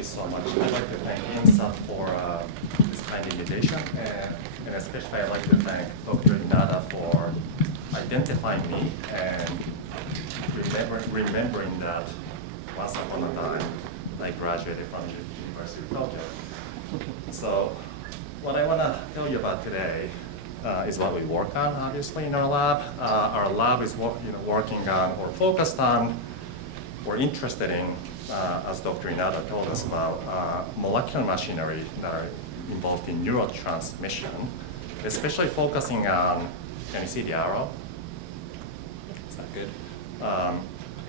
you so much. I'd like to thank INSA for this kind invitation, and especially I'd like to thank Dr. Inada for identifying me and remembering that once upon a time I graduated from the University of Tokyo. So what I want to tell you about today is what we work on, obviously, in our lab. Our lab is working on or focused on or interested in, as Dr. Inada told us about, molecular machinery that are involved in neurotransmission, especially focusing on, can you see the arrow? Is that good?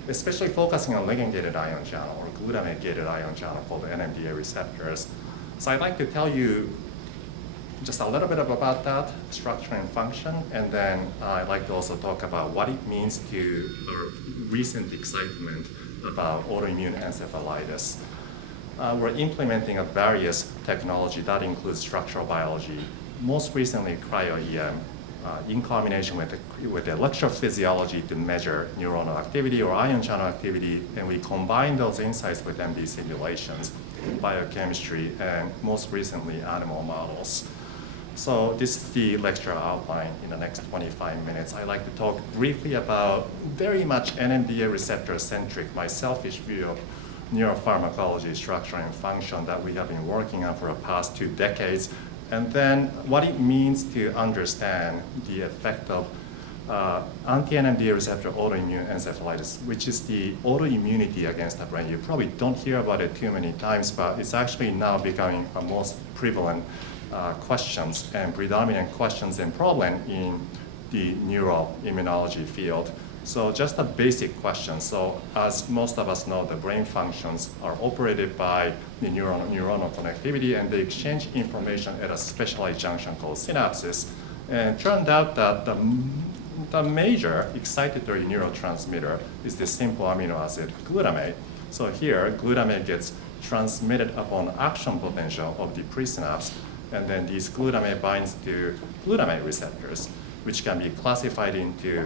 Especially focusing on ligand-gated ion channel or glutamate-gated ion channel called NMDA receptors. So I'd like to tell you just a little bit about that, structure and function, and then I'd like to also talk about what it means to our recent excitement about autoimmune encephalitis. We're implementing a various technology that includes structural biology, most recently cryo-EM, in combination with electrophysiology to measure neuronal activity or ion channel activity, and we combine those insights with MD simulations, biochemistry, and most recently animal models. So this is the lecture outline in the next 25 minutes. I'd like to talk briefly about very much NMDA receptor-centric, my selfish view of neuropharmacology, structure, and function that we have been working on for the past 2 decades, and then what it means to understand the effect of anti-NMDA receptor autoimmune encephalitis, which is the autoimmunity against the brain. You probably don't hear about it too many times, but it's actually now becoming a most prevalent questions and predominant questions and problem in the neuroimmunology field. So just a basic question. So as most of us know, the brain functions are operated by the neuronal connectivity, and they exchange information at a specialized junction called synapses. And it turned out that the major excitatory neurotransmitter is the simple amino acid glutamate. So here, glutamate gets transmitted upon action potential of the presynapse, and then these glutamate binds to glutamate receptors, which can be classified into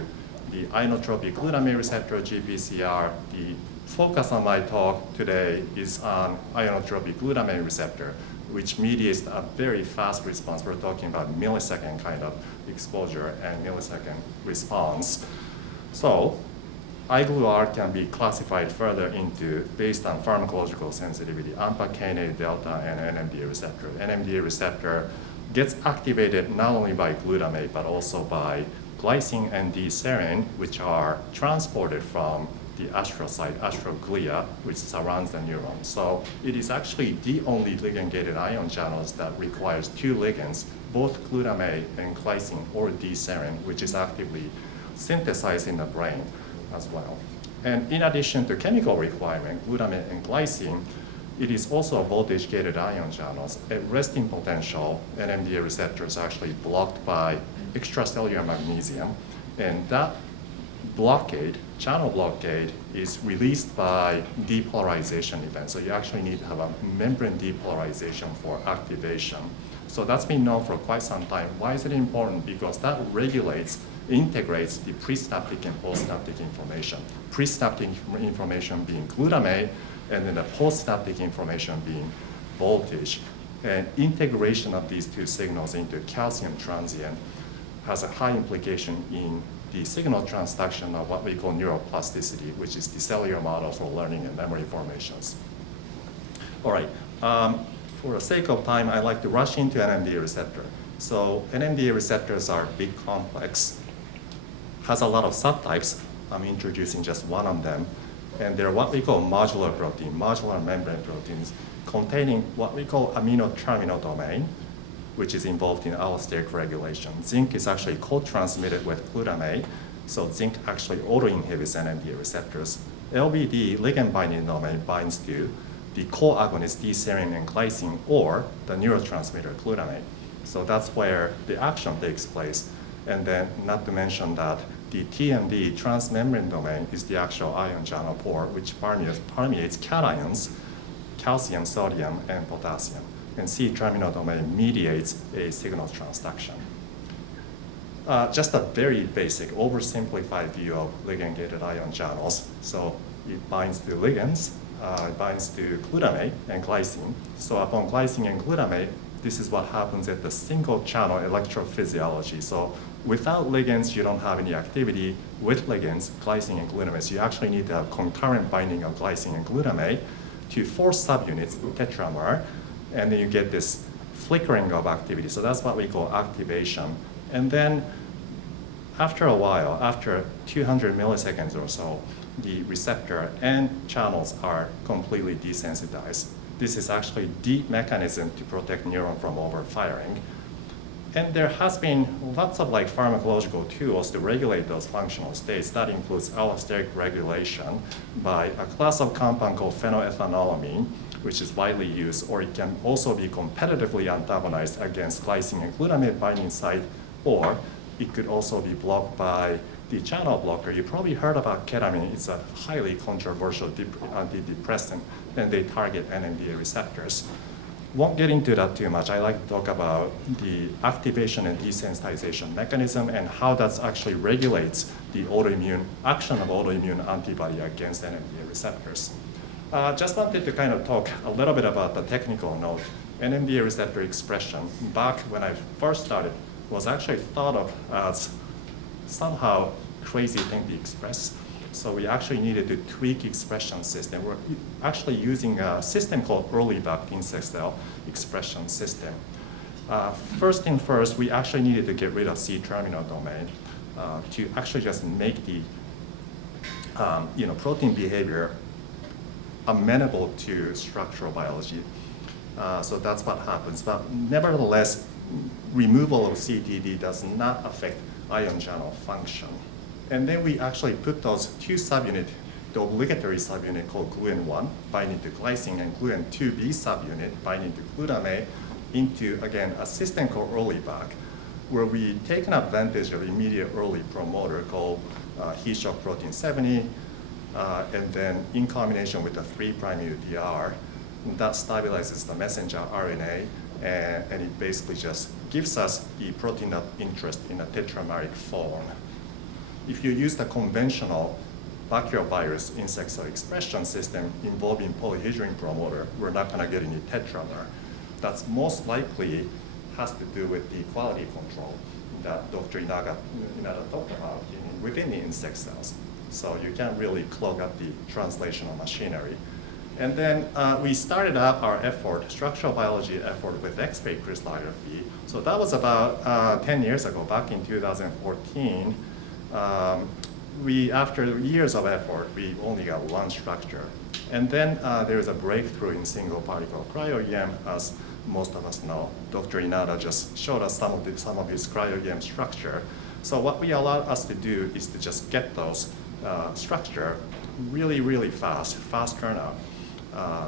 the inotropic glutamate receptor, GPCR. The focus on my talk today is on inotropic glutamate receptor, which mediates a very fast response. We're talking about millisecond kind of exposure and millisecond response. So IGLUR can be classified further into, based on pharmacological sensitivity, alpha kainate delta and NMDA receptor. NMDA receptor gets activated not only by glutamate, but also by glycine and D-serine, which are transported from the astrocyte, astroglia, which surrounds the neuron. So it is actually the only ligand-gated ion channels that requires 2 ligands, both glutamate and glycine or D-serine, which is actively synthesized in the brain as well. And in addition to chemical requirement, glutamate and glycine, it is also voltage-gated ion channels. At resting potential, NMDA receptors are actually blocked by extracellular magnesium, and that blockade, channel blockade, is released by depolarization events. So you actually need to have a membrane depolarization for activation. So that's been known for quite some time. Why is it important? Because that integrates the presynaptic and postsynaptic information. Presynaptic information being glutamate, and then the postsynaptic information being voltage. And integration of these 2 signals into calcium transient has a high implication in the signal transduction of what we call neuroplasticity, which is the cellular model for learning and memory formations. All right, for the sake of time, I like to rush into NMDA receptor. So NMDA receptors are big complex, has a lot of subtypes. I'm introducing just one of them. And they're what we call modular protein, modular membrane proteins, containing what we call amino terminal domain, which is involved in allosteric regulation. Zinc is actually co-transmitted with glutamate, so zinc actually auto-inhibits NMDA receptors. LBD, ligand binding domain, binds to the co-agonist D-serine and glycine, or the neurotransmitter glutamate. So that's where the action takes place. And then, not to mention that the TMD, transmembrane domain, is the actual ion channel pore, which permeates cations, calcium, sodium, and potassium. And C-terminal domain mediates a signal transduction. Just a very basic, oversimplified view of ligand-gated ion channels. So it binds to ligands, binds to glutamate and glycine. So upon glycine and glutamate, this is what happens at the single channel electrophysiology. So without ligands, you don't have any activity. With ligands, glycine and glutamate, so you actually need to have concurrent binding of glycine and glutamate to 4 subunits, tetramer, and then you get this flickering of activity. So that's what we call activation. And then after a while, after 200 milliseconds or so, the receptor and channels are completely desensitized. This is actually the mechanism to protect neuron from overfiring. And there has been lots of pharmacological tools to regulate those functional states. That includes allosteric regulation by a class of compound called phenylethylamine, which is widely used, or it can also be competitively antagonized against glycine and glutamate binding site, or it could also be blocked by the channel blocker. You probably heard about ketamine. It's a highly controversial antidepressant, and they target NMDA receptors. Won't get into that too much. I like to talk about the activation and desensitization mechanism and how that actually regulates the autoimmune action of autoimmune antibody against NMDA receptors. Just wanted to kind of talk a little bit about the technical note. NMDA receptor expression, back when I first started, was actually thought of as somehow crazy thing to express. So we actually needed to tweak expression system. We're actually using a system called early back insect cell expression system. First thing first, we actually needed to get rid of C-terminal domain to actually just make the protein behavior amenable to structural biology. So that's what happens. But nevertheless, removal of CTD does not affect ion channel function. And then we actually put those 2 subunits, the obligatory subunit called gluin-1 binding to glycine and gluin-2b subunit binding to glutamate into, again, a system called early back, where we take an advantage of immediate early promoter called heat shock protein 70, and then in combination with the 3' UTR, that stabilizes the messenger RNA, and it basically just gives us the protein of interest in a tetrameric form. If you use the conventional baculovirus insect cell expression system involving polyhedrin promoter, we're not going to get any tetramer. That's most likely has to do with the quality control that Dr. Inada talked about within the insect cells. So you can't really clog up the translational machinery. And then we started out our effort, structural biology effort, with X-ray crystallography. So that was about 10 years ago, back in 2014. After years of effort, we only got one structure. And then there is a breakthrough in single particle cryo-EM, as most of us know. Dr. Inada just showed us some of his cryo-EM structure. So what we allow us to do is to just get those structure really, really fast turnout.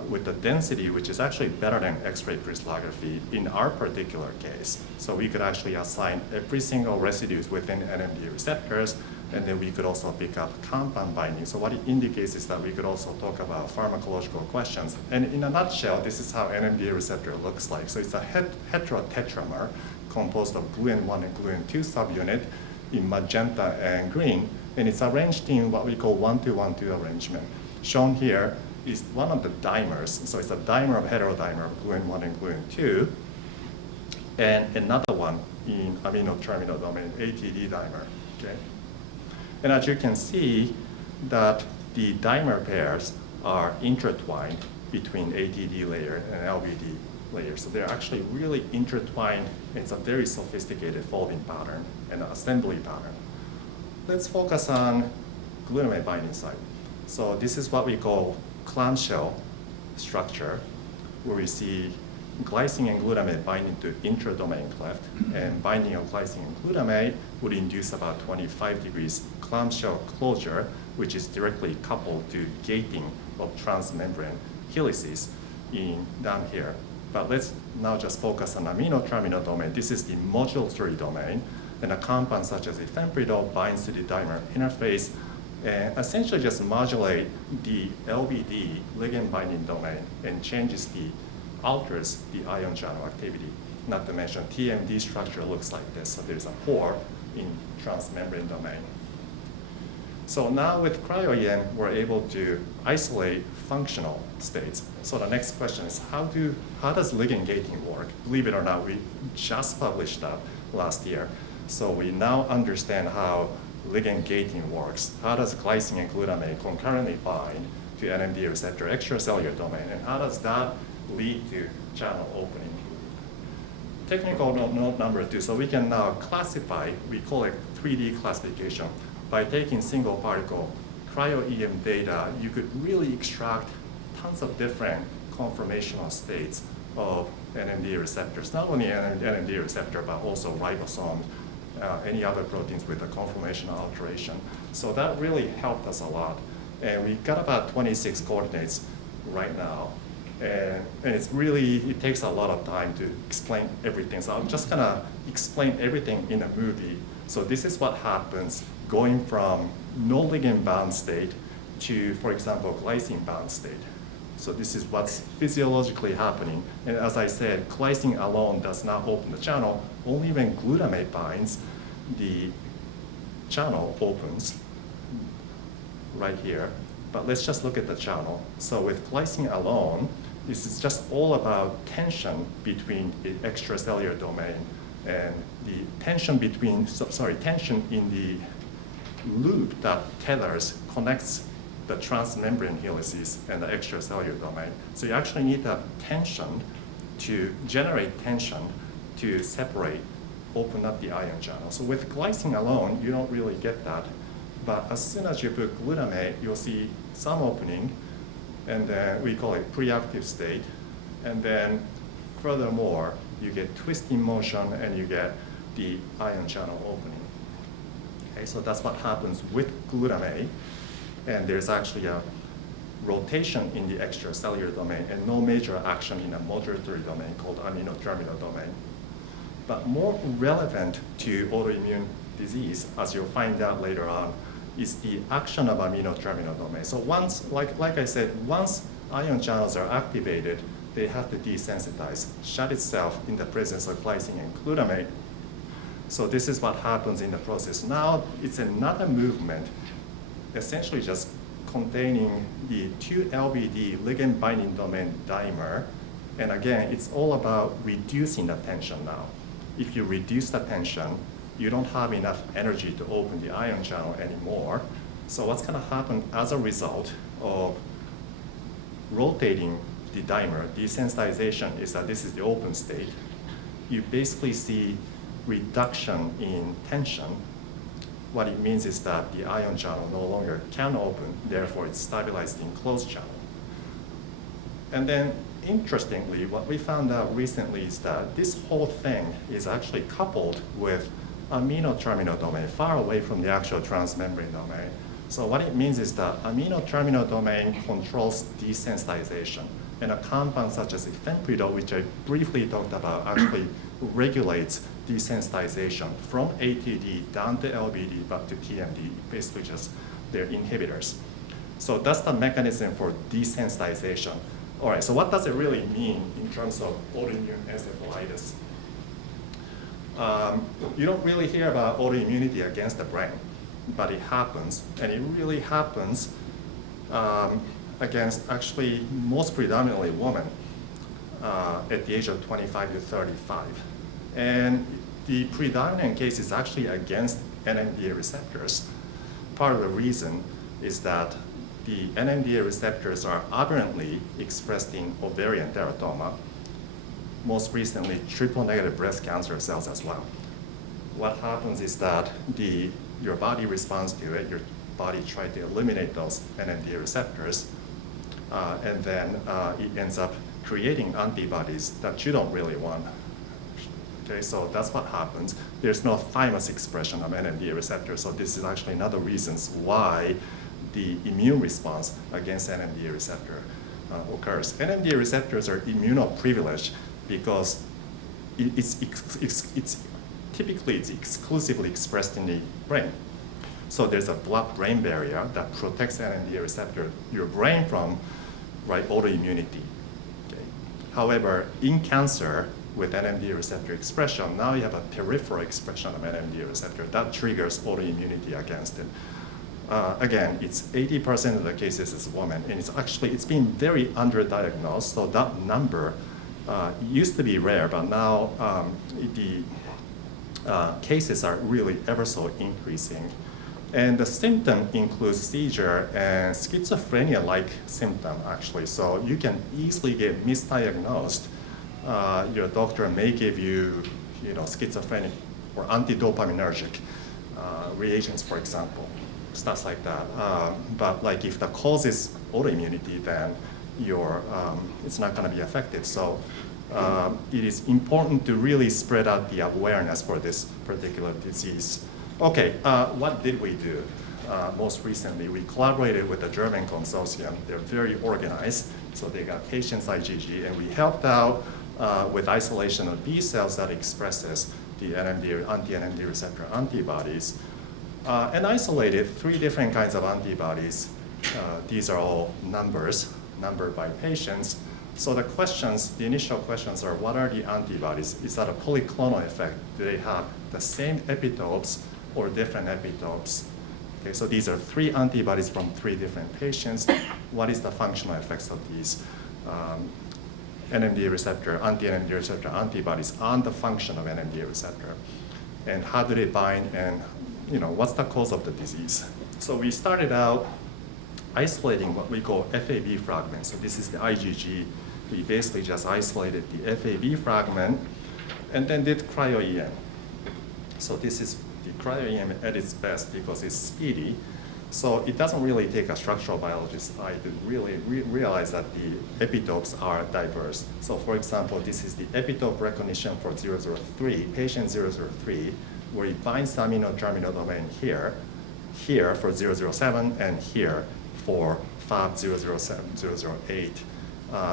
With the density, which is actually better than X-ray crystallography in our particular case. So we could actually assign every single residues within NMDA receptors, and then we could also pick up compound binding. So what it indicates is that we could also talk about pharmacological questions. And in a nutshell, this is how NMDA receptor looks like. So it's a heterotetramer composed of gluin-1 and gluin-2 subunit in magenta and green, and it's arranged in what we call 1-2-1-2 arrangement. Shown here is one of the dimers. So it's a dimer of heterodimer of gluin-1 and gluin-2, and another one in amino terminal domain, ATD dimer, okay? And as you can see, that the dimer pairs are intertwined between ATD layer and LBD layer. So they're actually really intertwined. It's a very sophisticated folding pattern and assembly pattern. Let's focus on glutamate binding site. So this is what we call clamshell structure, where we see glycine and glutamate binding to intradomain cleft, and binding of glycine and glutamate would induce about 25 degrees clamshell closure, which is directly coupled to gating of transmembrane helices down here. But let's now just focus on amino terminal domain. This is the modulatory domain, and a compound such as ethempridol binds to the dimer interface and essentially just modulate the LBD ligand binding domain and alters the ion channel activity. Not to mention TMD structure looks like this. So there's a pore in transmembrane domain. So now with cryo-EM, we're able to isolate functional states. So the next question is, how does ligand gating work? Believe it or not, we just published that last year. So we now understand how ligand gating works. How does glycine and glutamate concurrently bind to NMDA receptor extracellular domain, and how does that lead to channel opening? Technical note number 2, so we can now classify, we call it 3D classification. By taking single particle cryo-EM data, you could really extract tons of different conformational states of NMDA receptors, not only NMDA receptor, but also ribosomes, any other proteins with a conformational alteration. So that really helped us a lot. And we got about 26 coordinates right now. And it takes a lot of time to explain everything. So I'm just gonna explain everything in a movie. So this is what happens going from no ligand bound state to, for example, glycine bound state. So this is what's physiologically happening. And as I said, glycine alone does not open the channel. Only when glutamate binds, the channel opens right here. But let's just look at the channel. So with glycine alone, this is just all about tension between the extracellular domain and the tension tension in the loop that connects the transmembrane helices and the extracellular domain. So you actually need that tension to generate tension to open up the ion channel. So with glycine alone, you don't really get that. But as soon as you put glutamate, you'll see some opening, and then we call it preactive state. And then furthermore, you get twisting motion and you get the ion channel opening. Okay, so that's what happens with glutamate. And there's actually a rotation in the extracellular domain and no major action in a modulatory domain called amino-terminal domain. But more relevant to autoimmune disease, as you'll find out later on, is the action of amino-terminal domain. So once, like I said, once ion channels are activated, they have to desensitize, shut itself in the presence of glycine and glutamate. So this is what happens in the process. Now it's another movement, essentially just containing the 2-LBD ligand binding domain dimer. And again, it's all about reducing the tension now. If you reduce the tension, you don't have enough energy to open the ion channel anymore. So what's gonna happen as a result of rotating the dimer, desensitization, is that this is the open state. You basically see reduction in tension. What it means is that the ion channel no longer can open, therefore it's stabilized in closed channel. And then interestingly, what we found out recently is that this whole thing is actually coupled with amino-terminal domain, far away from the actual transmembrane domain. So what it means is that amino-terminal domain controls desensitization. And a compound such as ethempridol, which I briefly talked about, actually regulates desensitization from ATD down to LBD back to TMD, basically just they're inhibitors. So that's the mechanism for desensitization. All right, so what does it really mean in terms of autoimmune encephalitis? You don't really hear about autoimmunity against the brain, but it happens, and it really happens against actually most predominantly women at the age of 25 to 35. And the predominant case is actually against NMDA receptors. Part of the reason is that the NMDA receptors are aberrantly expressed in ovarian teratoma, most recently triple-negative breast cancer cells as well. What happens is that your body responds to it, your body tries to eliminate those NMDA receptors, and then it ends up creating antibodies that you don't really want. Okay, so that's what happens. There's no thymus expression of NMDA receptors, so this is actually another reason why the immune response against NMDA receptor occurs. NMDA receptors are immunoprivileged because it's typically exclusively expressed in the brain. So there's a blood-brain barrier that protects NMDA receptor, your brain from autoimmunity. Okay. However, in cancer with NMDA receptor expression, now you have a peripheral expression of NMDA receptor that triggers autoimmunity against it. again, it's 80% of the cases is women, and it's been very underdiagnosed, so that number used to be rare, but now the cases are really ever so increasing. And the symptom includes seizure and schizophrenia-like symptom, actually. So you can easily get misdiagnosed. Your doctor may give you, schizophrenic or anti-dopaminergic reagents, for example, stuff like that. But like if the cause is autoimmunity, then it's not going to be affected. So it is important to really spread out the awareness for this particular disease. Okay, what did we do? Most recently, we collaborated with the German consortium. They're very organized, so they got patients IgG, and we helped out with isolation of B cells that expresses the anti-NMDA receptor antibodies, and isolated 3 different kinds of antibodies. These are all numbered by patients. So the initial questions are, what are the antibodies? Is that a polyclonal effect? Do they have the same epitopes or different epitopes? Okay, so these are 3 antibodies from 3 different patients. What is the functional effects of these anti-NMDA receptor antibodies on the function of NMDA receptor? And how do they bind, and what's the cause of the disease? So we started out isolating what we call FAB fragments. So this is the IgG. We basically just isolated the FAB fragment and then did cryo-EM. So this is the cryo-EM at its best because it's speedy. So it doesn't really take a structural biologist's eye to really realize that the epitopes are diverse. So for example, this is the epitope recognition for 003, patient 003, where it binds the amino-terminal domain here for 007, and here for FAB 007, 008.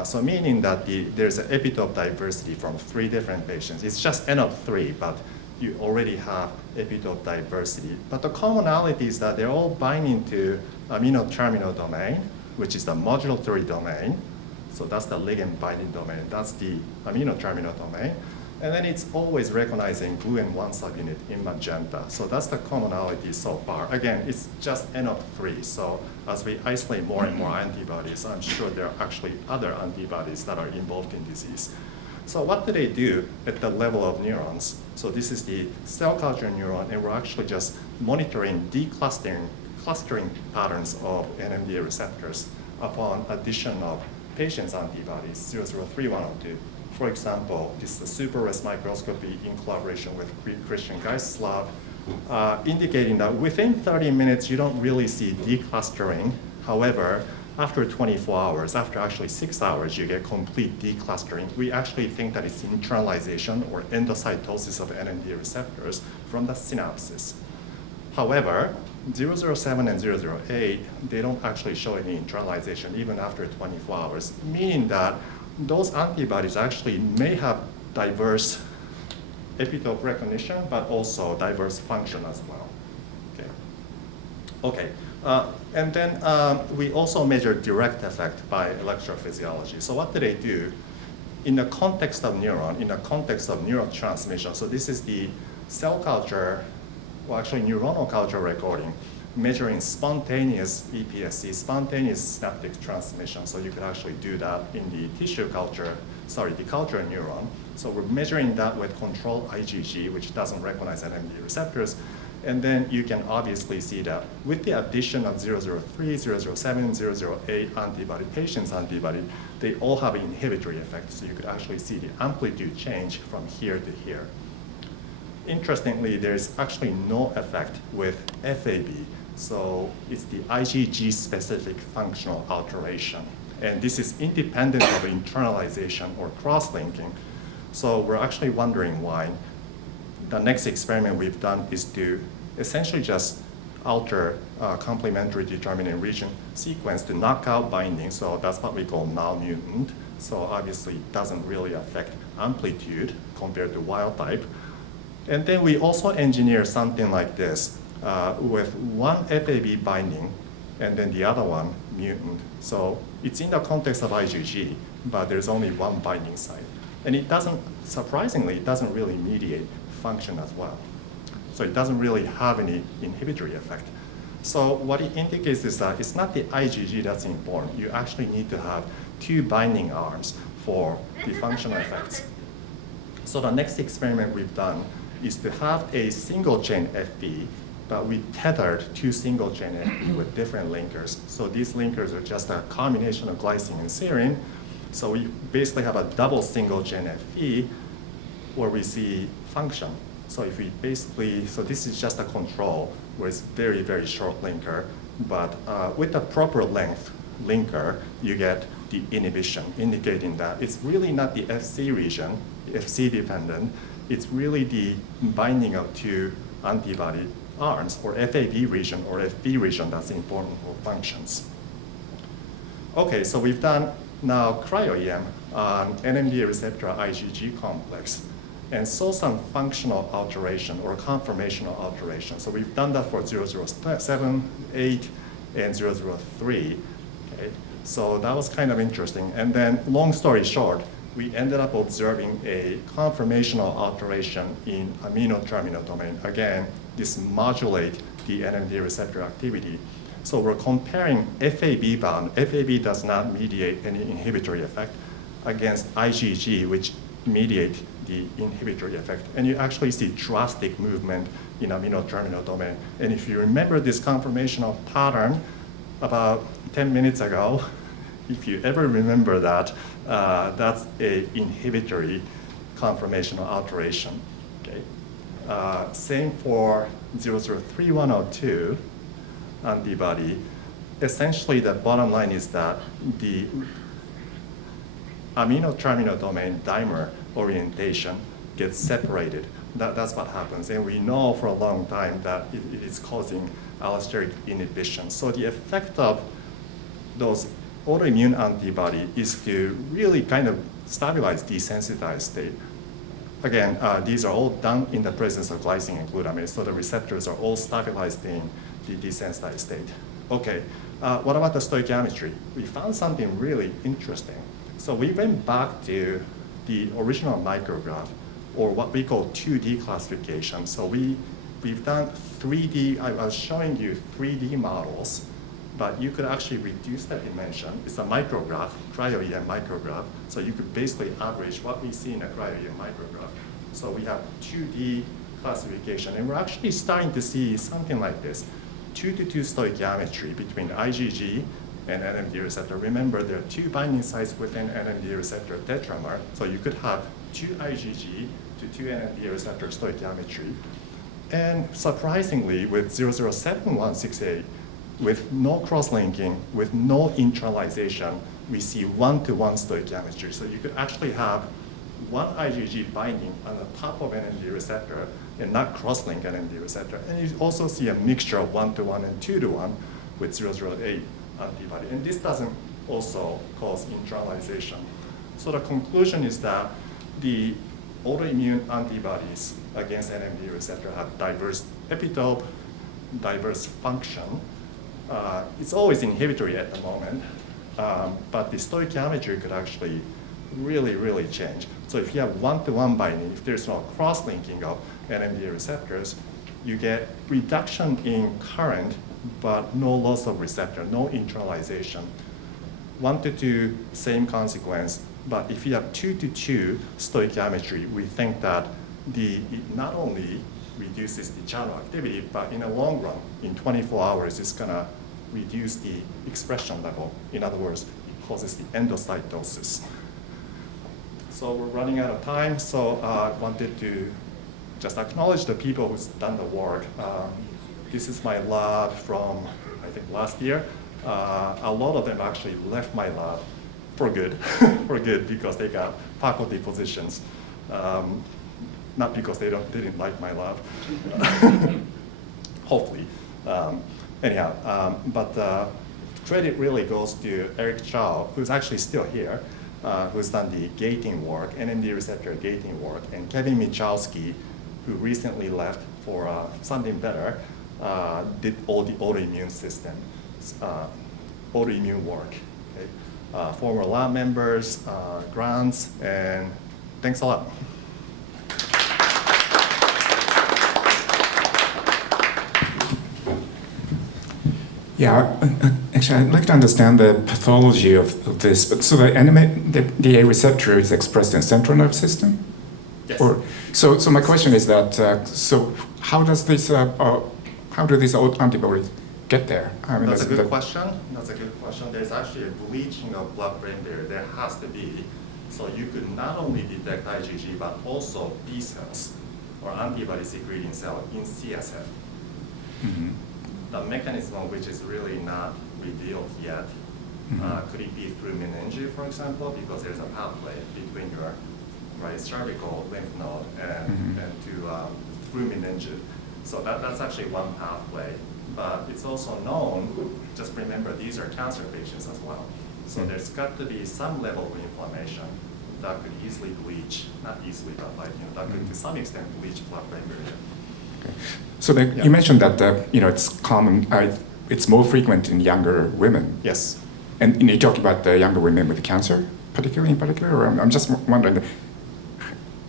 So meaning that there's an epitope diversity from 3 different patients. It's just N of 3, but you already have epitope diversity. But the commonality is that they're all binding to amino-terminal domain, which is the modulatory domain. So that's the ligand binding domain. That's the amino-terminal domain. And then it's always recognizing gluon 1 subunit in magenta. So that's the commonality so far. Again, it's just N of 3. So as we isolate more and more antibodies, I'm sure there are actually other antibodies that are involved in disease. So what do they do at the level of neurons? So this is the cell culture neuron, and we're actually just monitoring clustering patterns of NMDA receptors upon addition of patient's antibodies, 003, 102. For example, this is the super res microscopy in collaboration with Christian Geist's lab, indicating that within 30 minutes, you don't really see declustering. However, after 24 hours, after actually 6 hours, you get complete declustering. We actually think that it's internalization or endocytosis of NMDA receptors from the synapses. However, 007 and 008, they don't actually show any internalization even after 24 hours, meaning that those antibodies actually may have diverse epitope recognition, but also diverse function as well. Okay. And then we also measure direct effect by electrophysiology. So what do they do? In the context of neuron, in the context of neurotransmission, so this is the cell culture, well actually neuronal culture recording, measuring spontaneous EPSC, spontaneous synaptic transmission. So you could actually do that in the tissue culture, the culture neuron. So we're measuring that with control IgG, which doesn't recognize NMDA receptors. And then you can obviously see that with the addition of 003, 007, 008 antibody, patient's antibody, they all have an inhibitory effect. So you could actually see the amplitude change from here to here. Interestingly, there's actually no effect with FAB. So it's the IgG-specific functional alteration. And this is independent of internalization or cross-linking. So we're actually wondering why. The next experiment we've done is to essentially just alter complementary determinant region sequence to knock out binding. So that's what we call null mutant. So obviously it doesn't really affect amplitude compared to wild type. And then we also engineer something like this with one FAB binding and then the other one mutant. So it's in the context of IgG, but there's only one binding site. And it doesn't, surprisingly, it doesn't really mediate function as well. So it doesn't really have any inhibitory effect. So what it indicates is that it's not the IgG that's important. You actually need to have 2 binding arms for the functional effects. So the next experiment we've done is to have a single chain FB, but we tethered 2 single chain FB with different linkers. So these linkers are just a combination of glycine and serine. So we basically have a double single chain FB where we see function. So if we basically, so this is just a control where it's very, very short linker, but with the proper length linker, you get the inhibition, indicating that it's really not the FC region, FC dependent, it's really the binding of 2 antibody arms, or FAB region or FB region that's important for functions. Okay, so we've done now cryo-EM on NMDA receptor IgG complex and saw some functional alteration or conformational alteration. So we've done that for 007, 8, and 003. Okay? So that was kind of interesting. And then, long story short, we ended up observing a conformational alteration in amino terminal domain. Again, this modulates the NMDA receptor activity. So we're comparing FAB bound. FAB does not mediate any inhibitory effect against IgG, which mediate the inhibitory effect. And you actually see drastic movement in amino terminal domain. And if you remember this conformational pattern about 10 minutes ago, if you ever remember that, that's a inhibitory conformational alteration. Okay? Same for 003-102 antibody. Essentially, the bottom line is that the amino terminal domain dimer orientation gets separated. That's what happens. And we know for a long time that it is causing allosteric inhibition. So the effect of those autoimmune antibody is to really kind of stabilize desensitized state. Again, these are all done in the presence of glycine and glutamate, so the receptors are all stabilized in the desensitized state. Okay, what about the stoichiometry? We found something really interesting. So we went back to the original micrograph, or what we call 2D classification. So we've done 3D, I was showing you 3D models, but you could actually reduce the dimension. It's a micrograph, cryo-EM micrograph. So you could basically average what we see in a cryo-EM micrograph. So we have 2D classification, and we're actually starting to see something like this. 2-to-2 stoichiometry between IgG and NMDA receptor. Remember, there are 2 binding sites within NMDA receptor tetramer, so you could have 2 IgG to 2 NMDA receptor stoichiometry. And surprisingly, with 007-168, with no cross-linking, with no internalization, we see 1-to-1 stoichiometry. So you could actually have 1 IgG binding on the top of NMDA receptor and not cross-link NMDA receptor. And you also see a mixture of 1-to-1 and 2-to-1 with 008 antibody. And this doesn't also cause internalization. So the conclusion is that the autoimmune antibodies against NMDA receptor have diverse epitope, diverse function. It's always inhibitory at the moment, but the stoichiometry could actually really change. So if you have 1-to-1 binding, if there's no cross-linking of NMDA receptors, you get reduction in current, but no loss of receptor, no internalization. 1-to-2, same consequence, but if you have 2-to-2 stoichiometry, we think that it not only reduces the channel activity, but in the long run, in 24 hours, it's gonna reduce the expression level. In other words, it causes the endocytosis. So we're running out of time, so I wanted to just acknowledge the people who's done the work. This is my lab from, I think, last year. A lot of them actually left my lab for good, because they got faculty positions. Not because they didn't like my lab, hopefully. Anyhow, but credit really goes to Eric Chow, who's actually still here, who's done the gating work, NMDA receptor gating work, and Kevin Michalski, who recently left for something better, did all the autoimmune system, autoimmune work. Okay? Former lab members, grants, and thanks a lot. Yeah, actually, I'd like to understand the pathology of this. But so the NMDA receptor is expressed in central nervous system? Yes. Or so my question is that so how does this how do these antibodies get there? I mean, That's a good question. That's a good question. There's actually a bleaching of blood-brain barrier. There has to be. So you could not only detect IgG, but also B cells or antibody secreting cell in CSF. Mm-hmm. The mechanism of which is really not revealed yet. Mm-hmm. Could it be through meninge, for example, because there's a pathway between your right cervical lymph node and, Mm-hmm. and to through meninge. So that's actually one pathway. But it's also known, just remember these are cancer patients as well. So Mm-hmm. there's got to be some level of inflammation that could easily bleach, not easily, but like, that could to some extent bleach blood-brain barrier. Okay. So you mentioned that it's common. It's more frequent in younger women. Yes. And you talk about the younger women with cancer, in particular. Or I'm just wondering,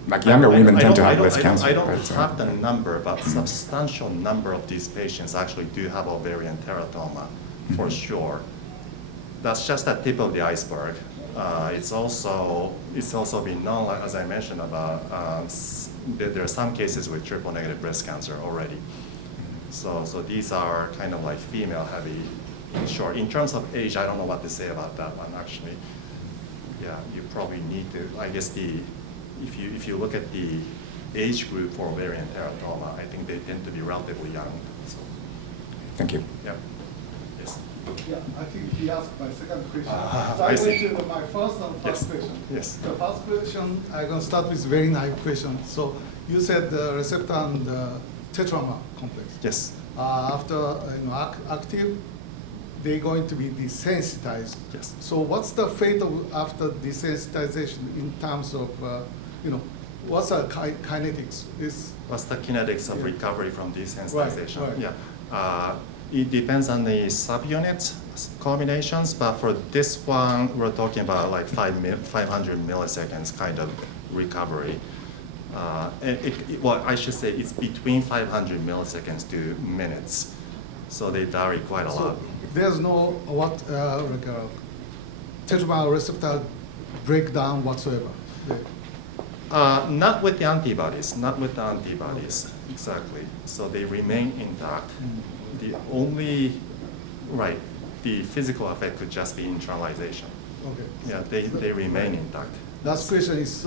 like younger women tend to have less cancer. I don't right? have the number, but substantial number of these patients actually do have ovarian teratoma, for sure. That's just the tip of the iceberg. It's also been known, like, as I mentioned, about there are some cases with triple-negative breast cancer already. So these are kind of like female-heavy. In short, in terms of age, I don't know what to say about that one actually. Yeah, you probably need to. I guess if you look at the age group for ovarian teratoma, I think they tend to be relatively young. So. Thank you. Yeah. Yes. Yeah, I think he asked my second question. So I I see. went to my first Yes. question. Yes. The first question, I'm going to start with very naive question. So you said the receptor and the tetramer complex. Yes. After active, they're going to be desensitized. Yes. So what's the fate of after desensitization in terms of, what's the kinetics? What's the kinetics of Yeah. recovery from desensitization? Right. Yeah. It depends on the subunit combinations, but for this one, we're talking about like 500 milliseconds kind of recovery. Well, I should say it's between 500 milliseconds to minutes, so they vary quite a lot. So there's no tetramer receptor breakdown whatsoever. Not with the antibodies, not with the antibodies, exactly. So they remain intact. The only, the physical effect could just be internalization. Okay. Yeah, they remain intact. Last question is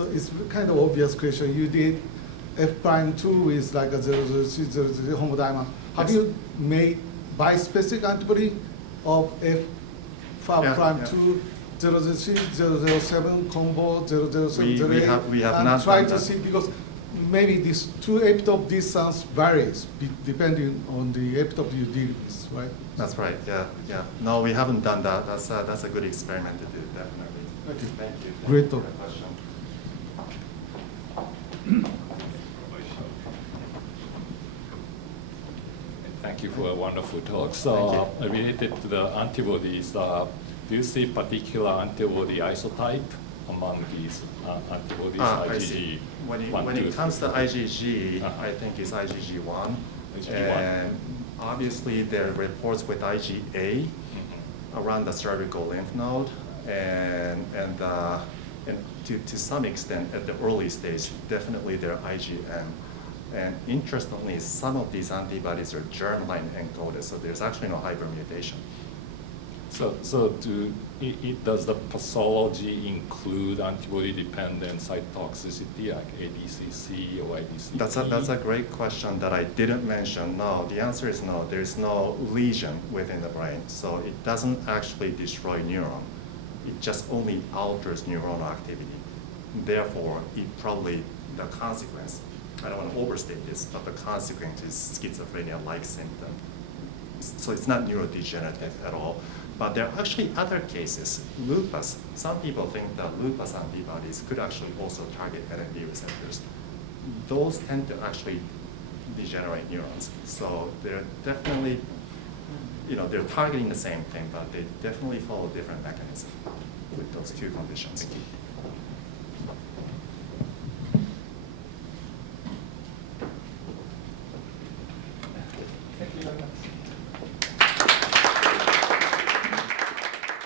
kind of obvious question. You did F'2 is like a 00600 homodimer. Have Yes. you made bispecific antibody of F'2 006 007 combo 007 We have and not try done to that. see because maybe these two epitope distance varies depending on the epitope you deal with, right? That's right. Yeah. No, we haven't done that. That's a good experiment to do, definitely. Okay. Thank you. Great Thank you talk. for the question. Thank you for a wonderful talk. So related to the antibodies, do you see particular antibody isotype among these antibodies? I see. When it comes to IgG, Uh-huh. I think it's IgG1. IgG1. And obviously there are reports with IgA around the cervical lymph node, and to some extent at the early stage, definitely there are IgM. And interestingly, some of these antibodies are germline encoded, so there's actually no hypermutation. So does the pathology include antibody-dependent cytotoxicity like ADCC or IDCP? That's a great question that I didn't mention. No, the answer is no. There's no lesion within the brain, so it doesn't actually destroy neuron. It just only alters neuronal activity. Therefore, the consequence, I don't want to overstate this, but the consequence is schizophrenia-like symptom. So it's not neurodegenerative at all. But there are actually other cases. Lupus, some people think that lupus antibodies could actually also target NMDA receptors. Those tend to actually degenerate neurons. So they're definitely, they're targeting the same thing, but they definitely follow different mechanisms with those two conditions. Thank you.